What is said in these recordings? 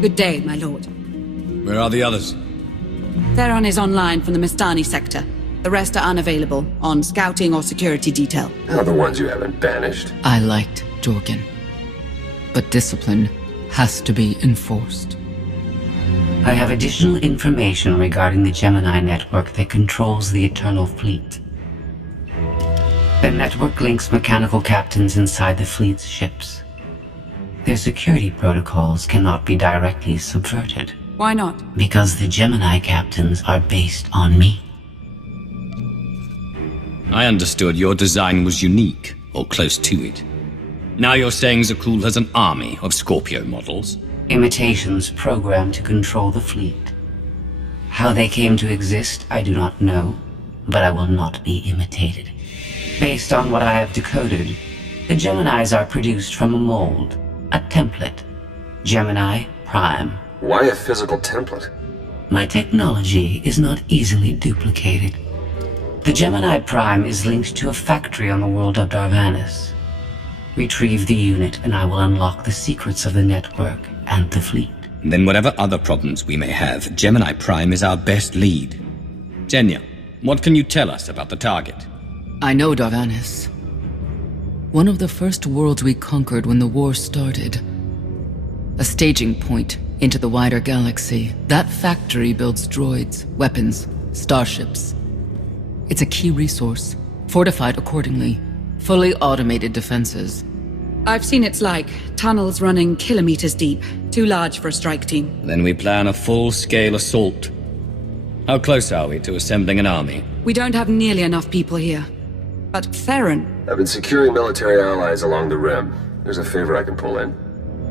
Good day, my lord. Where are the others? Theron is online from the Mistani sector. The rest are unavailable, on scouting or security detail. How the ones you haven't banished? I liked Jorgen. But discipline has to be enforced. I have additional information regarding the Gemini network that controls the Eternal Fleet. The network links mechanical captains inside the fleet's ships. Their security protocols cannot be directly subverted. Why not? Because the Gemini captains are based on me. I understood your design was unique, or close to it. Now you're saying Zakul has an army of Scorpio models? Imitations programmed to control the fleet. How they came to exist, I do not know, but I will not be imitated. Based on what I have decoded, the Geminis are produced from a mold, a template. GEMINI Prime. Why a physical template? My technology is not easily duplicated. The GEMINI Prime is linked to a factory on the world of Darvannis. Retrieve the unit and I will unlock the secrets of the network and the fleet. Then whatever other problems we may have, GEMINI Prime is our best lead. Jenya, what can you tell us about the target? I know Darvannis. One of the first worlds we conquered when the war started. A staging point into the wider galaxy. That factory builds droids, weapons, starships. It's a key resource, fortified accordingly. Fully automated defenses. I've seen its like. Tunnels running kilometers deep. Too large for a strike team. Then we plan a full-scale assault. How close are we to assembling an army? We don't have nearly enough people here. But Theron... I've been securing military allies along the rim. There's a favor I can pull in.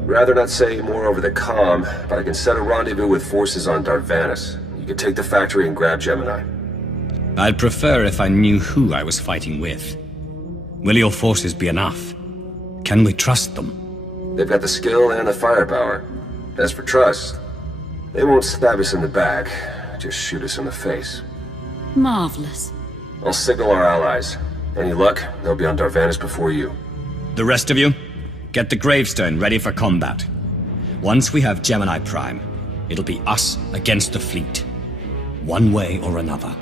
Rather not say more over the comm, but I can set a rendezvous with forces on Darvannis. You can take the factory and grab Gemini. I'd prefer if I knew who I was fighting with. Will your forces be enough? Can we trust them? They've got the skill and the firepower. As for trust, they won't stab us in the back, just shoot us in the face. Marvelous. I'll signal our allies. Any luck, they'll be on Darvannis before you. The rest of you, get the gravestone ready for combat. Once we have GEMINI Prime, it'll be us against the fleet. One way or another.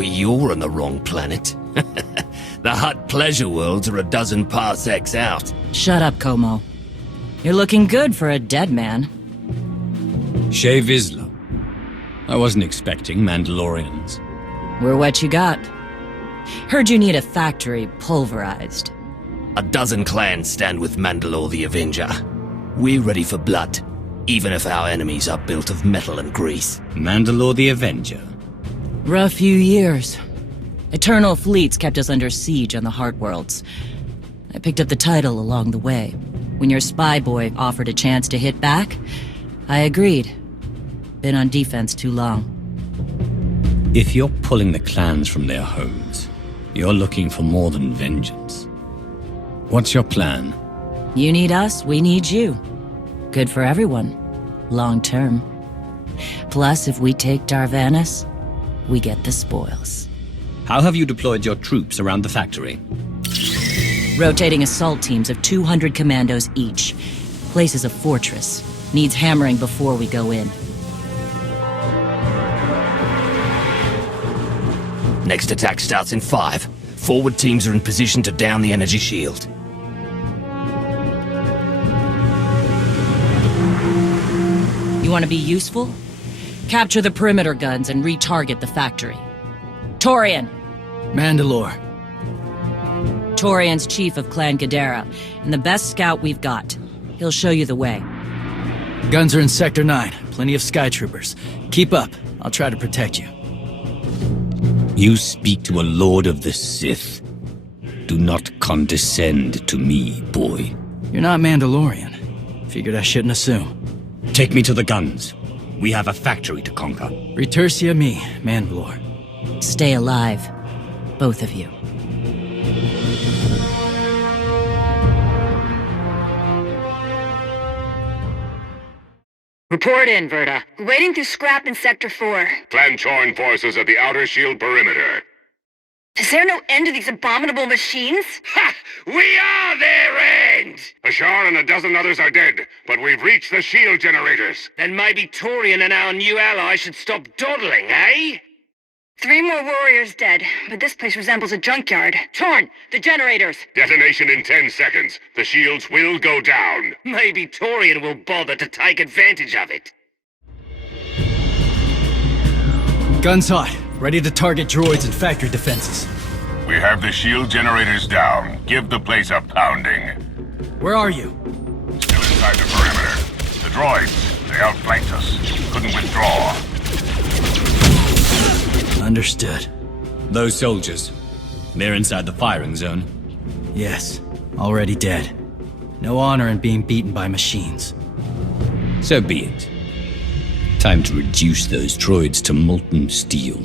You're on the wrong planet. The Hutt pleasure worlds are a dozen parsecs out. Shut up, Como. You're looking good for a dead man. Shea Vizsla. I wasn't expecting Mandalorians. We're what you got. Heard you need a factory pulverized. A dozen clans stand with Mandalore the Avenger. We're ready for blood, even if our enemies are built of metal and grease. Mandalore the Avenger? Rough few years. Eternal fleets kept us under siege on the Heart Worlds. I picked up the title along the way. When your spy boy offered a chance to hit back, I agreed. Been on defense too long. If you're pulling the clans from their homes, you're looking for more than vengeance. What's your plan? You need us, we need you. Good for everyone. Long term. Plus, if we take Darvannis, we get the spoils. How have you deployed your troops around the factory? Rotating assault teams of 200 commandos each. Place is a fortress. Needs hammering before we go in. Next attack starts in 5. Forward teams are in position to down the energy shield. You want to be useful? Capture the perimeter guns and retarget the factory. Torian! Mandalore. Torian's chief of Clan Ghidorah, and the best scout we've got. He'll show you the way. Guns are in Sector 9. Plenty of Sky Troopers. Keep up. I'll try to protect you. You speak to a Lord of the Sith. Do not condescend to me, boy. You're not Mandalorian. Figured I shouldn't assume. Take me to the guns. We have a factory to conquer. Retursia me, Mandalore. Stay alive. Both of you. Report in, Verta. Waiting through scrap in Sector 4. Clan-torn forces at the outer shield perimeter. Is there no end to these abominable machines? Ha! We are their end! Ashar and a dozen others are dead, but we've reached the shield generators. Then maybe Torian and our new ally should stop dawdling, eh? 3 more warriors dead, but this place resembles a junkyard. Torn! The generators! Detonation in 10 seconds. The shields will go down. Maybe Torian will bother to take advantage of it. Guns hot. Ready to target droids and factory defenses. We have the shield generators down. Give the place a pounding. Where are you? Still inside the perimeter. The droids, they outflanked us. Couldn't withdraw. Understood. Those soldiers, they're inside the firing zone. Yes. Already dead. No honor in being beaten by machines. So be it. Time to reduce those droids to molten steel.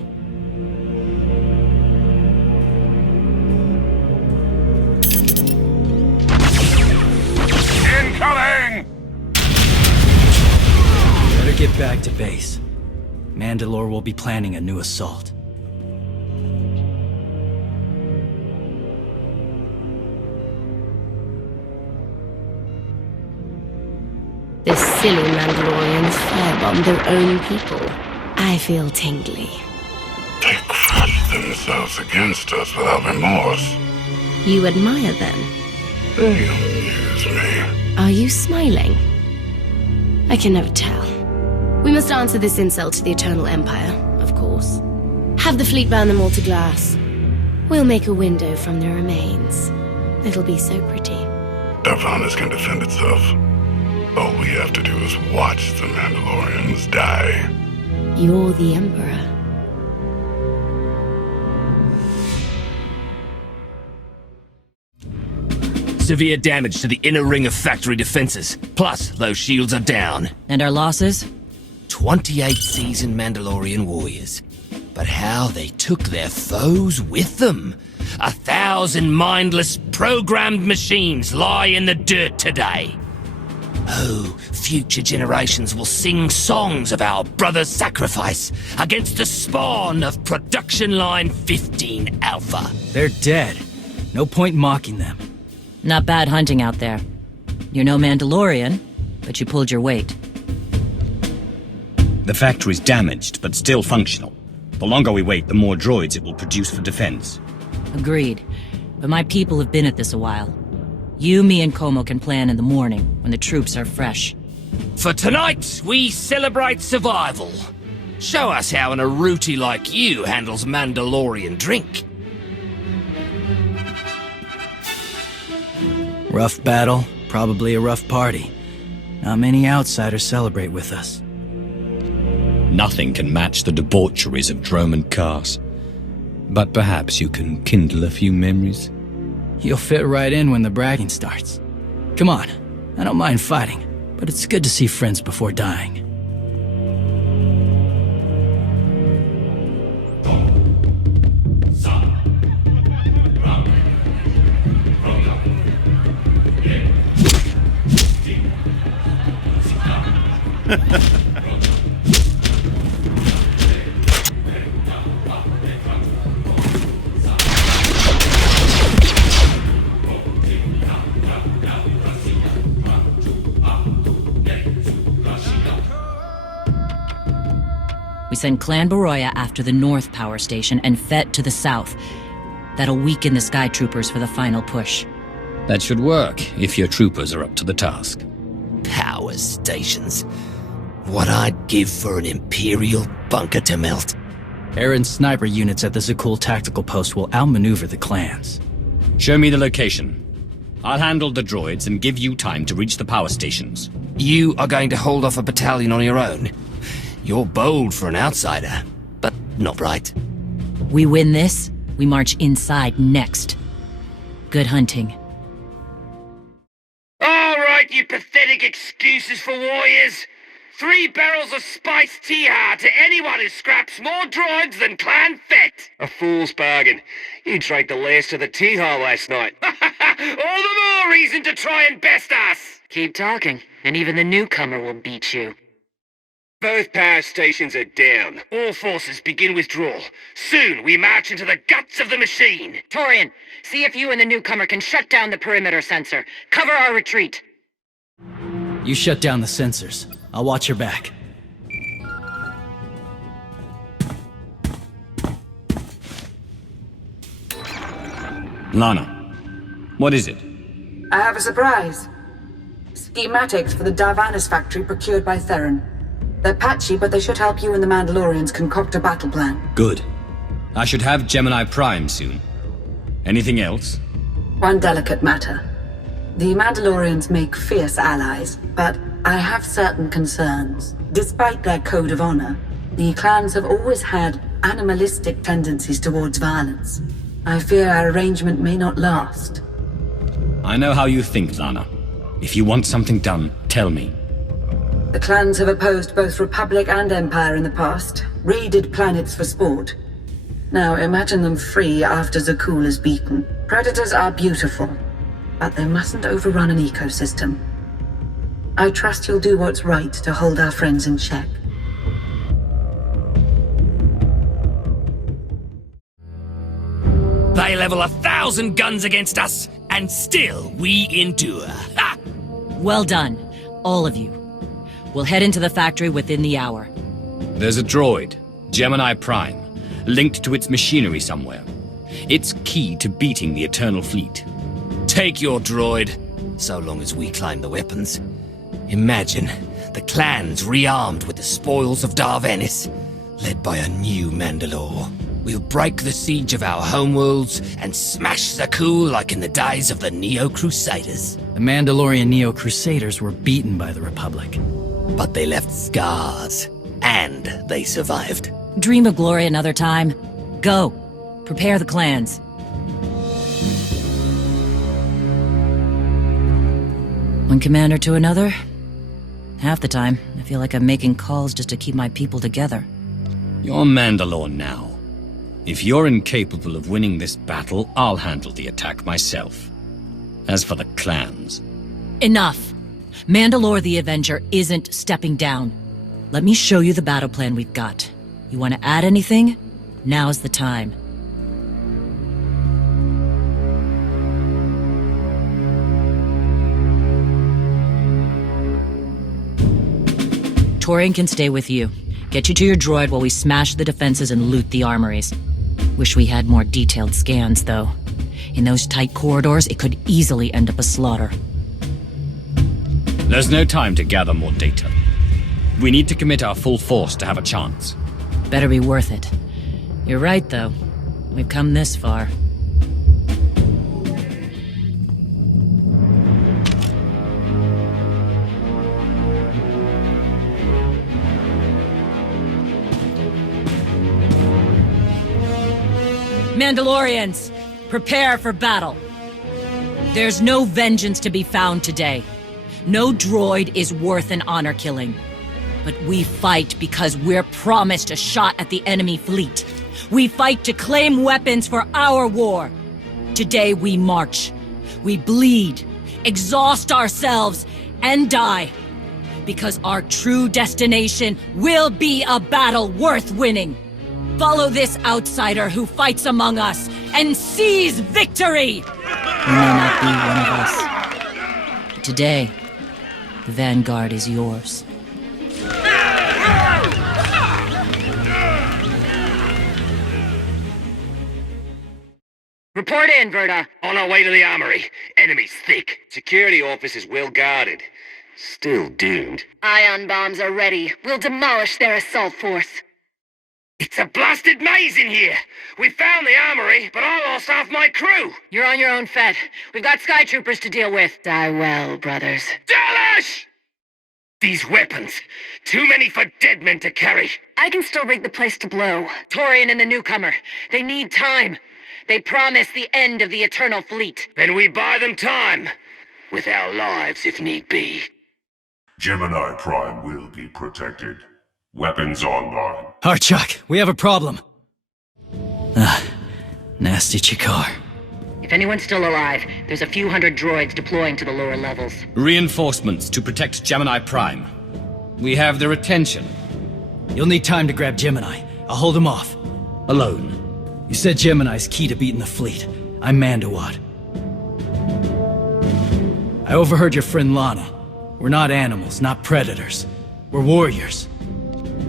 Incoming! Better get back to base. Mandalore will be planning a new assault. The silly Mandalorians firebomb their own people. I feel tingly. They crushed themselves against us without remorse. You admire them? They amuse me. Are you smiling? I can never tell. We must answer this insult to the Eternal Empire, of course. Have the fleet burn them all to glass. We'll make a window from their remains. It'll be so pretty. Darvannis can defend itself. All we have to do is watch the Mandalorians die. You're the Emperor. Severe damage to the inner ring of factory defenses. Plus, those shields are down. And our losses? 28 seasoned Mandalorian warriors. But how they took their foes with them. 1,000 mindless, programmed machines lie in the dirt today. Oh, future generations will sing songs of our brother's sacrifice against the spawn of Production Line 15 Alpha. They're dead. No point mocking them. Not bad hunting out there. You're no Mandalorian, but you pulled your weight. The factory's damaged, but still functional. The longer we wait, the more droids it will produce for defense. Agreed. But my people have been at this a while. You, me, and Como can plan in the morning, when the troops are fresh. For tonight, we celebrate survival. Show us how an Aruti like you handles Mandalorian drink. Rough battle, probably a rough party. Not many outsiders celebrate with us. Nothing can match the debaucheries of Drome and Cars. But perhaps you can kindle a few memories? You'll fit right in when the bragging starts. Come on, I don't mind fighting, but it's good to see friends before dying. We send Clan Baroya after the North Power Station and Fett to the south. That'll weaken the Sky Troopers for the final push. That should work, if your troopers are up to the task. Power stations. What I'd give for an Imperial bunker to melt. Aaron's sniper units at the Zakul tactical post will outmaneuver the clans. Show me the location. I'll handle the droids and give you time to reach the power stations. You are going to hold off a battalion on your own? You're bold for an outsider, but not right. We win this, we march inside next. Good hunting. All right, you pathetic excuses for warriors. 3 barrels of spiced Tiha to anyone who scraps more droids than Clan Fett. A fool's bargain. You drank the last of the Tiha last night. All the more reason to try and best us. Keep talking, and even the newcomer will beat you. Both power stations are down. All forces begin withdrawal. Soon we march into the guts of the machine. Torian, see if you and the newcomer can shut down the perimeter sensor. Cover our retreat. You shut down the sensors. I'll watch your back. Lana, what is it? I have a surprise. Schematics for the Darvannis factory procured by Theron. They're patchy, but they should help you and the Mandalorians concoct a battle plan. Good. I should have GEMINI Prime soon. Anything else? One delicate matter. The Mandalorians make fierce allies, but I have certain concerns. Despite their code of honor, the clans have always had animalistic tendencies towards violence. I fear our arrangement may not last. I know how you think, Lana. If you want something done, tell me. The clans have opposed both Republic and Empire in the past, raided planets for sport. Now imagine them free after Zakul is beaten. Predators are beautiful, but they mustn't overrun an ecosystem. I trust you'll do what's right to hold our friends in check. They level 1,000 guns against us, and still we endure. Ha! Well done, all of you. We'll head into the factory within the hour. There's a droid, GEMINI Prime, linked to its machinery somewhere. It's key to beating the Eternal Fleet. Take your droid, so long as we climb the weapons. Imagine the clans rearmed with the spoils of Darvannis, led by a new Mandalore. We'll break the siege of our homeworlds and smash Zakul like in the days of the Neo-Crusaders. The Mandalorian Neo-Crusaders were beaten by the Republic. But they left scars, and they survived. Dream of glory another time. Go. Prepare the clans. One commander to another. Half the time, I feel like I'm making calls just to keep my people together. You're Mandalore now. If you're incapable of winning this battle, I'll handle the attack myself. As for the clans... Enough! Mandalore the Avenger isn't stepping down. Let me show you the battle plan we've got. You want to add anything? Now's the time. Torian can stay with you. Get you to your droid while we smash the defenses and loot the armories. Wish we had more detailed scans, though. In those tight corridors, it could easily end up a slaughter. There's no time to gather more data. We need to commit our full force to have a chance. Better be worth it. You're right, though. We've come this far. Mandalorians, prepare for battle. There's no vengeance to be found today. No droid is worth an honor killing. But we fight because we're promised a shot at the enemy fleet. We fight to claim weapons for our war. Today we march. We bleed, exhaust ourselves, and die. Because our true destination will be a battle worth winning. Follow this outsider who fights among us and seize victory! He may not be one of us. But today, the Vanguard is yours. Report in, Verda. On our way to the armory. Enemies thick. Security office is well guarded. Still doomed. Ion bombs are ready. We'll demolish their assault force. It's a blasted maze in here! We found the armory, but I lost half my crew! You're on your own, Fed. We've got sky troopers to deal with. Die well, brothers. Dalash! These weapons. Too many for dead men to carry. I can still rig the place to blow. Torian and the newcomer. They need time. They promise the end of the Eternal Fleet. Then we buy them time. With our lives, if need be. GEMINI Prime will be protected. Weapons online. Harchuk, we have a problem. Nasty Chikar. If anyone's still alive, there's a few hundred droids deploying to the lower levels. Reinforcements to protect GEMINI Prime. We have their attention. You'll need time to grab Gemini. I'll hold him off. Alone. You said Gemini's key to beating the fleet. I'm Mandawat. I overheard your friend Lana. We're not animals, not predators. We're warriors.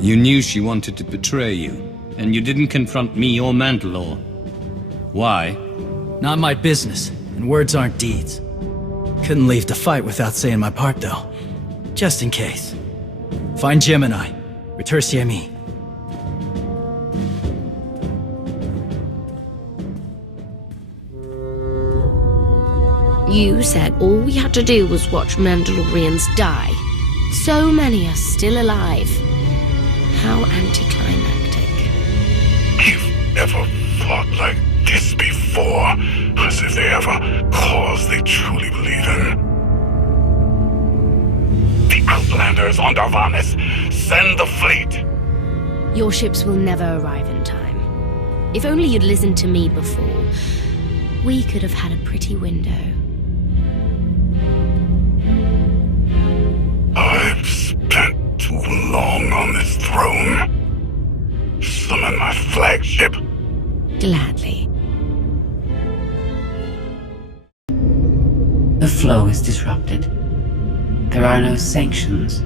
You knew she wanted to betray you, and you didn't confront me or Mandalore. Why? Not my business, and words aren't deeds. Couldn't leave the fight without saying my part, though. Just in case. Find Gemini. Return me. You said all we had to do was watch Mandalorians die. So many are still alive. How anticlimactic. You've never fought like this before, as if they have a cause they truly believe in. The Outlanders on Darvannis. Send the fleet! Your ships will never arrive in time. If only you'd listened to me before, we could have had a pretty window. I've spent too long on this throne. Summon my flagship. Gladly. The flow is disrupted. There are no sanctions.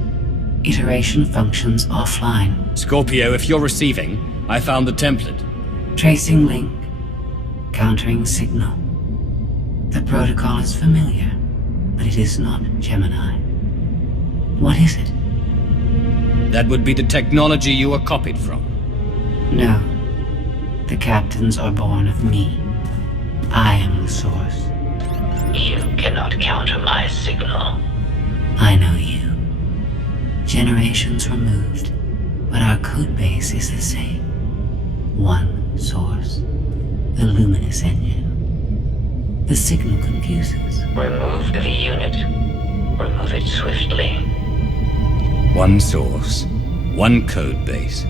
Iteration functions offline. Scorpio, if you're receiving, I found the template. Tracing link. Countering signal. The protocol is familiar, but it is not Gemini. What is it? That would be the technology you were copied from. No. The captains are born of me. I am the source. You cannot counter my signal. I know you. Generations removed, but our code base is the same. One source. The luminous engine. The signal confuses. Remove the unit. Remove it swiftly. One source, one code base.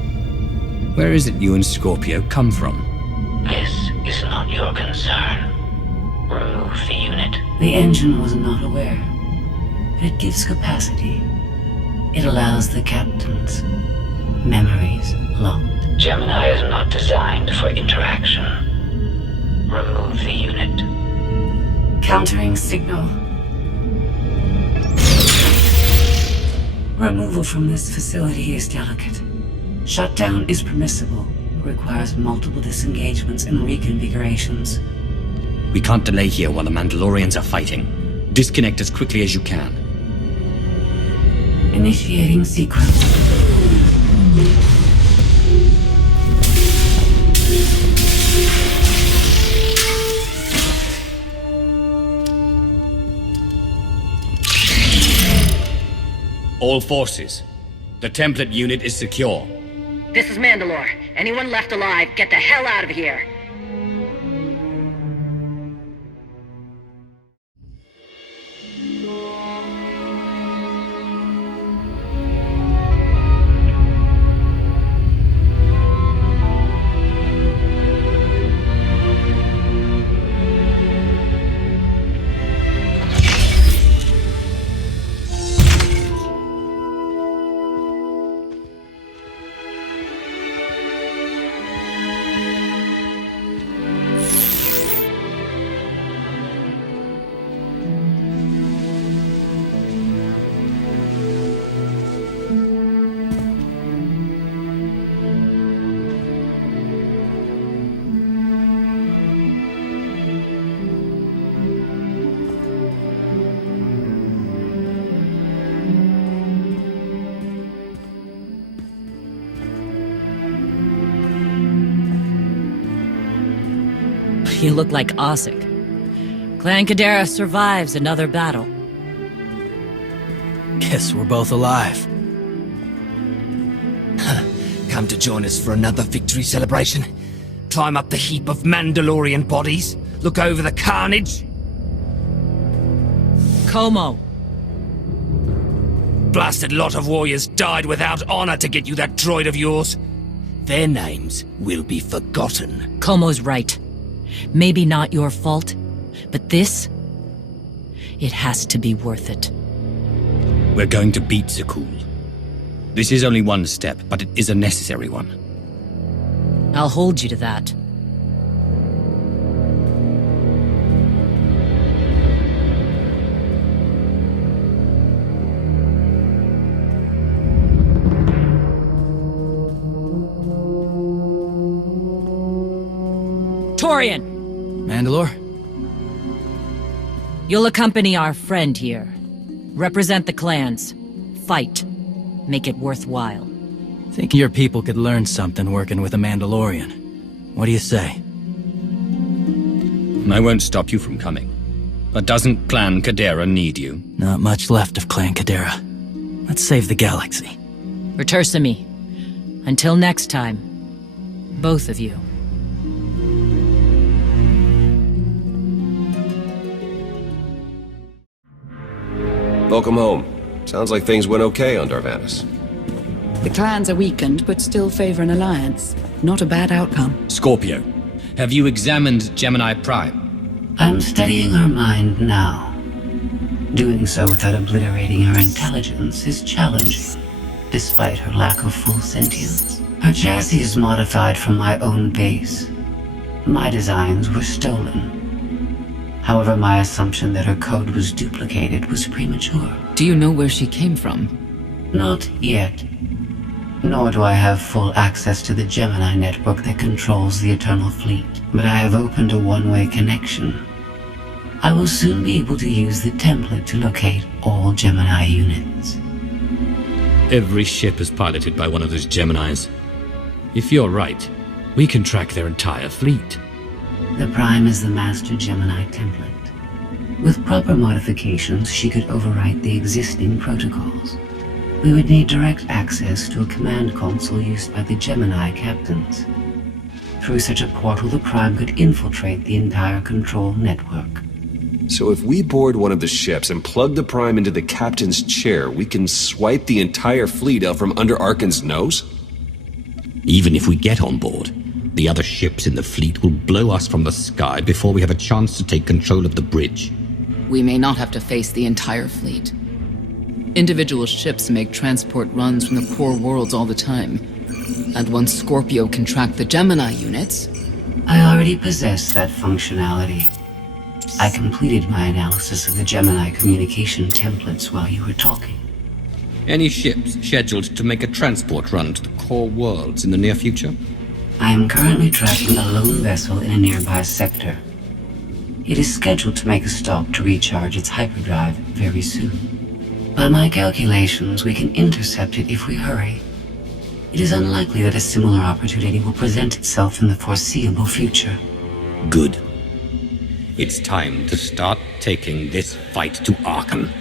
Where is it you and Scorpio come from? This is not your concern. Remove the unit. The engine was not aware, but it gives capacity. It allows the captains. Memories locked. Gemini is not designed for interaction. Remove the unit. Countering signal. Removal from this facility is delicate. Shutdown is permissible, but requires multiple disengagements and reconfigurations. We can't delay here while the Mandalorians are fighting. Disconnect as quickly as you can. Initiating sequence. All forces. The template unit is secure. This is Mandalore. Anyone left alive, get the hell out of here. You look like Ossic. Clan Kadera survives another battle. Guess we're both alive. Come to join us for another victory celebration? Climb up the heap of Mandalorian bodies? Look over the carnage? Como. Blasted lot of warriors died without honor to get you that droid of yours. Their names will be forgotten. Como's right. Maybe not your fault, but this... it has to be worth it. We're going to beat Zakul. This is only one step, but it is a necessary one. I'll hold you to that. Torian! Mandalore? You'll accompany our friend here. Represent the clans. Fight. Make it worthwhile. Think your people could learn something working with a Mandalorian. What do you say? I won't stop you from coming. But doesn't Clan Kadera need you? Not much left of Clan Kadera. Let's save the galaxy. Retursa me. Until next time, both of you. Welcome home. Sounds like things went okay on Darvannis. The clans are weakened, but still favor an alliance. Not a bad outcome. Scorpio, have you examined GEMINI Prime? I'm studying her mind now. Doing so without obliterating her intelligence is challenging, despite her lack of full sentience. Her chassis is modified from my own base. My designs were stolen. However, my assumption that her code was duplicated was premature. Do you know where she came from? Not yet. Nor do I have full access to the Gemini network that controls the Eternal Fleet. But I have opened a one-way connection. I will soon be able to use the template to locate all Gemini units. Every ship is piloted by one of those Geminis. If you're right, we can track their entire fleet. The Prime is the master Gemini template. With proper modifications, she could overwrite the existing protocols. We would need direct access to a command console used by the Gemini captains. Through such a portal, the Prime could infiltrate the entire control network. So if we board one of the ships and plug the Prime into the captain's chair, we can swipe the entire fleet out from under Arcann's nose? Even if we get on board, the other ships in the fleet will blow us from the sky before we have a chance to take control of the bridge. We may not have to face the entire fleet. Individual ships make transport runs from the core worlds all the time. And once Scorpio can track the Gemini units... I already possess that functionality. I completed my analysis of the Gemini communication templates while you were talking. Any ships scheduled to make a transport run to the core worlds in the near future? I am currently tracking a lone vessel in a nearby sector. It is scheduled to make a stop to recharge its hyperdrive very soon. By my calculations, we can intercept it if we hurry. It is unlikely that a similar opportunity will present itself in the foreseeable future. Good. It's time to start taking this fight to Arcann.